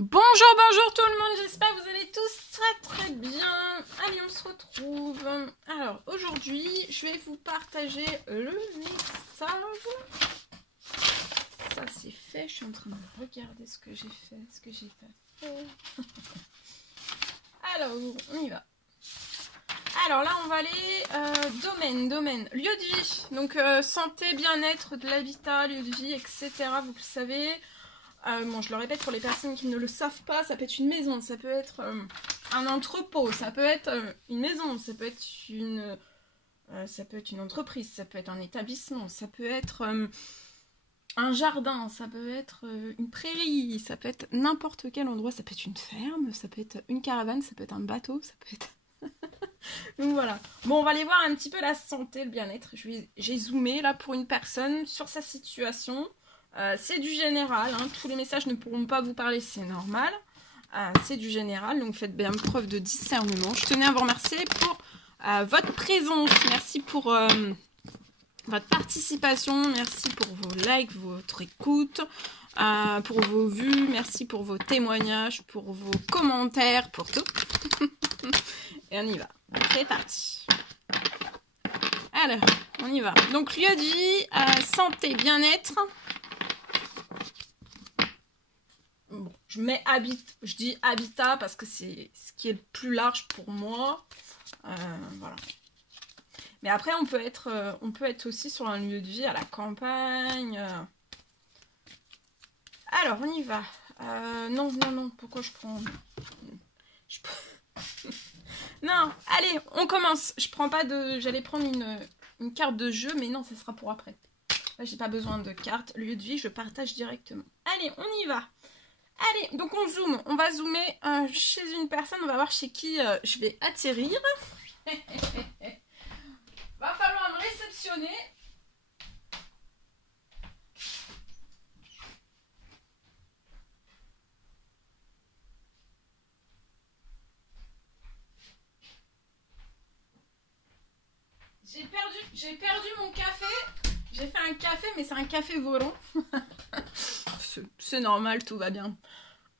Bonjour, bonjour tout le monde, j'espère que vous allez tous très bien. Allez, on se retrouve. Alors, aujourd'hui, je vais vous partager le message. Ça, c'est fait, je suis en train de regarder ce que j'ai fait, ce que j'ai pas fait. Alors, on y va. Alors là, on va aller domaine, lieu de vie. Donc, santé, bien-être, de l'habitat, lieu de vie, etc. Vous le savez. Bon, je le répète pour les personnes qui ne le savent pas, ça peut être une maison, ça peut être un entrepôt, ça peut être une maison, ça peut être une entreprise, ça peut être un établissement, ça peut être un jardin, ça peut être une prairie, ça peut être n'importe quel endroit, ça peut être une ferme, ça peut être une caravane, ça peut être un bateau, ça peut être... Donc voilà. Bon, on va aller voir un petit peu la santé, le bien-être. J'ai zoomé là pour une personne sur sa situation. C'est du général, hein. Tous les messages ne pourront pas vous parler, c'est normal. C'est du général, donc faites bien preuve de discernement. Je tenais à vous remercier pour votre présence. Merci pour votre participation. Merci pour vos likes, votre écoute, pour vos vues. Merci pour vos témoignages, pour vos commentaires, pour tout. Et on y va. C'est parti. Alors, on y va. Donc, lieu de vie, santé, bien-être. Bon, je dis habitat parce que c'est ce qui est le plus large pour moi. Voilà. Mais après, on peut être aussi sur un lieu de vie à la campagne. Alors, on y va. Non. Pourquoi je prends... Non, allez, on commence. Je prends pas de... J'allais prendre une carte de jeu, mais non, ça sera pour après. Là, j'ai pas besoin de carte. Lieu de vie, je partage directement. Allez, on y va. Allez, donc on zoome. On va zoomer chez une personne. On va voir chez qui je vais atterrir. Va falloir me réceptionner. J'ai perdu mon café. J'ai fait un café, mais c'est un café volant. C'est normal, tout va bien.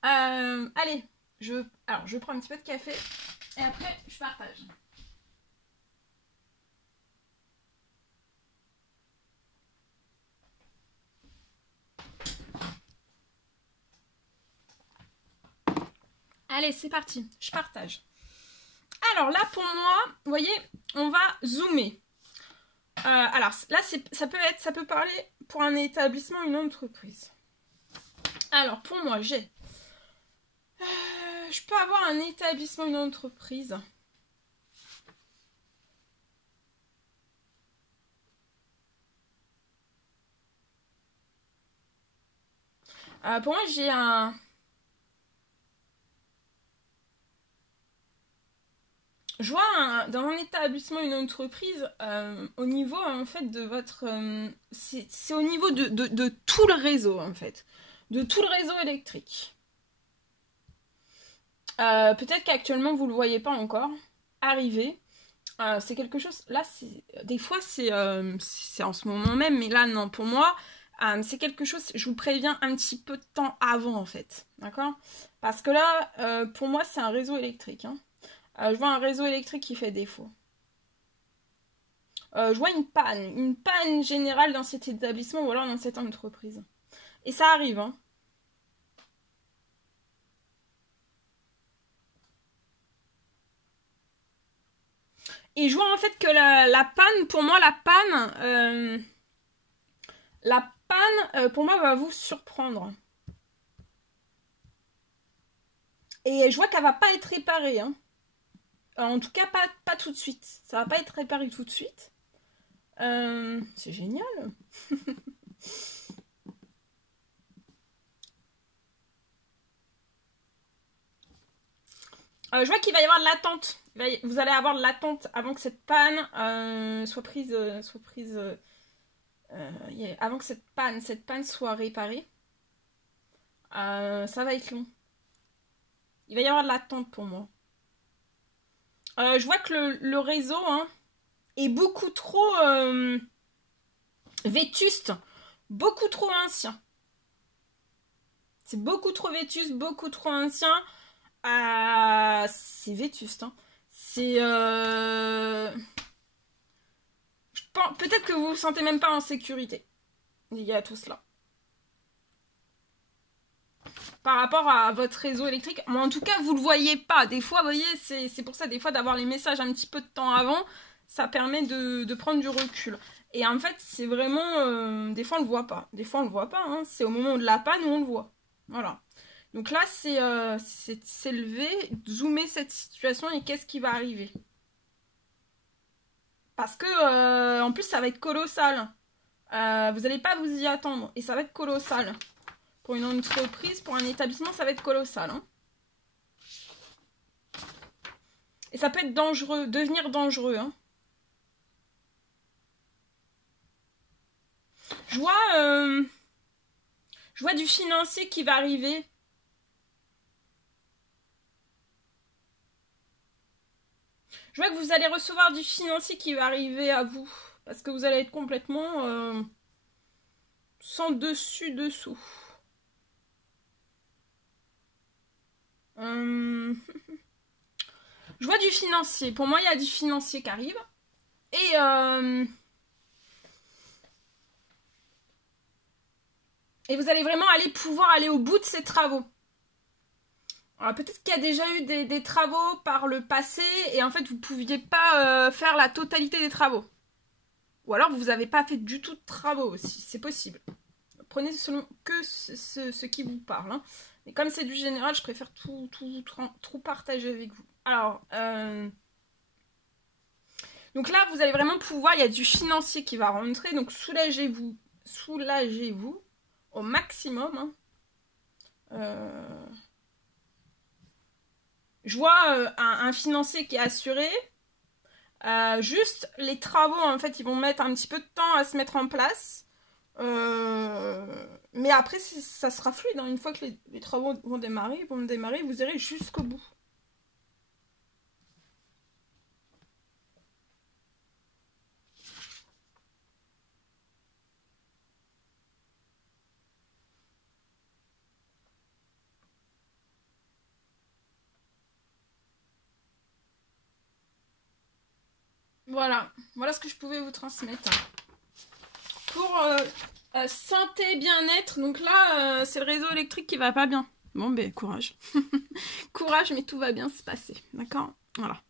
Allez, je prends un petit peu de café et après je partage. Allez, c'est parti, je partage. Alors là, pour moi, vous voyez, on va zoomer. Alors là, ça peut parler pour un établissement, une entreprise. Alors pour moi, je peux avoir un établissement, une entreprise. Pour moi, j'ai un... Je vois dans un établissement, une entreprise, au niveau en fait de votre... c'est au niveau de tout le réseau en fait. De tout le réseau électrique. Peut-être qu'actuellement vous ne le voyez pas encore arriver. C'est quelque chose... Là, des fois c'est en ce moment même, mais là non, pour moi... c'est quelque chose, je vous préviens, un petit peu de temps avant en fait. D'accord? Parce que là, pour moi, c'est un réseau électrique. Hein. Je vois un réseau électrique qui fait défaut. Je vois une panne générale dans cet établissement ou alors dans cette entreprise. Et ça arrive, hein. Et je vois en fait que la panne, pour moi, pour moi, va vous surprendre. Et je vois qu'elle va pas être réparée, hein. En tout cas, pas tout de suite. Ça va pas être réparé tout de suite. C'est génial. Je vois qu'il va y avoir de l'attente. Vous allez avoir de l'attente avant que cette panne soit prise. Avant que cette panne soit réparée. Ça va être long. Il va y avoir de l'attente pour moi. Je vois que le réseau hein, est beaucoup trop vétuste, beaucoup trop ancien. C'est beaucoup trop vétuste, beaucoup trop ancien. C'est vétuste, hein. C'est... Peut-être que vous vous sentez même pas en sécurité. Il y a tout cela. Par rapport à votre réseau électrique. Mais en tout cas, vous le voyez pas. Des fois, vous voyez, c'est pour ça, des fois, d'avoir les messages un petit peu de temps avant, ça permet de prendre du recul. Et en fait, c'est vraiment... des fois, on le voit pas. Des fois, on le voit pas. Hein. C'est au moment de la panne où on le voit. Voilà. Donc là, c'est s'élever, zoomer cette situation et qu'est-ce qui va arriver. Parce que, en plus, ça va être colossal. Vous n'allez pas vous y attendre. Et ça va être colossal. Pour une entreprise, pour un établissement, ça va être colossal. Hein. Et ça peut être dangereux, devenir dangereux. Hein. Je vois du financier qui va arriver. Je vois que vous allez recevoir du financier qui va arriver à vous. Parce que vous allez être complètement sans dessus-dessous. Je vois du financier. Pour moi, il y a du financier qui arrive. Et vous allez vraiment pouvoir aller au bout de ces travaux. Alors peut-être qu'il y a déjà eu des travaux par le passé et en fait vous ne pouviez pas faire la totalité des travaux. Ou alors vous n'avez pas fait du tout de travaux aussi, c'est possible. Prenez selon que ce qui vous parle. Hein. Mais comme c'est du général, je préfère tout partager avec vous. Alors, donc là vous allez vraiment pouvoir, il y a du financier qui va rentrer, donc soulagez-vous au maximum. Hein. Je vois un financier qui est assuré. Juste les travaux, en fait, ils vont mettre un petit peu de temps à se mettre en place. Mais après, ça sera fluide. Hein. Une fois que les travaux vont démarrer, vous irez jusqu'au bout. Voilà ce que je pouvais vous transmettre. Pour santé, bien-être, donc là, c'est le réseau électrique qui va pas bien. Bon, ben, courage. Courage, mais tout va bien se passer, d'accord? Voilà.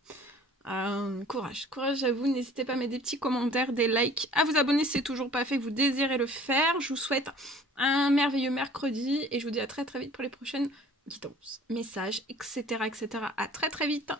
Courage à vous. N'hésitez pas à mettre des petits commentaires, des likes, à vous abonner si c'est toujours pas fait, que vous désirez le faire. Je vous souhaite un merveilleux mercredi et je vous dis à très très vite pour les prochaines guidances, messages, etc. À très très vite.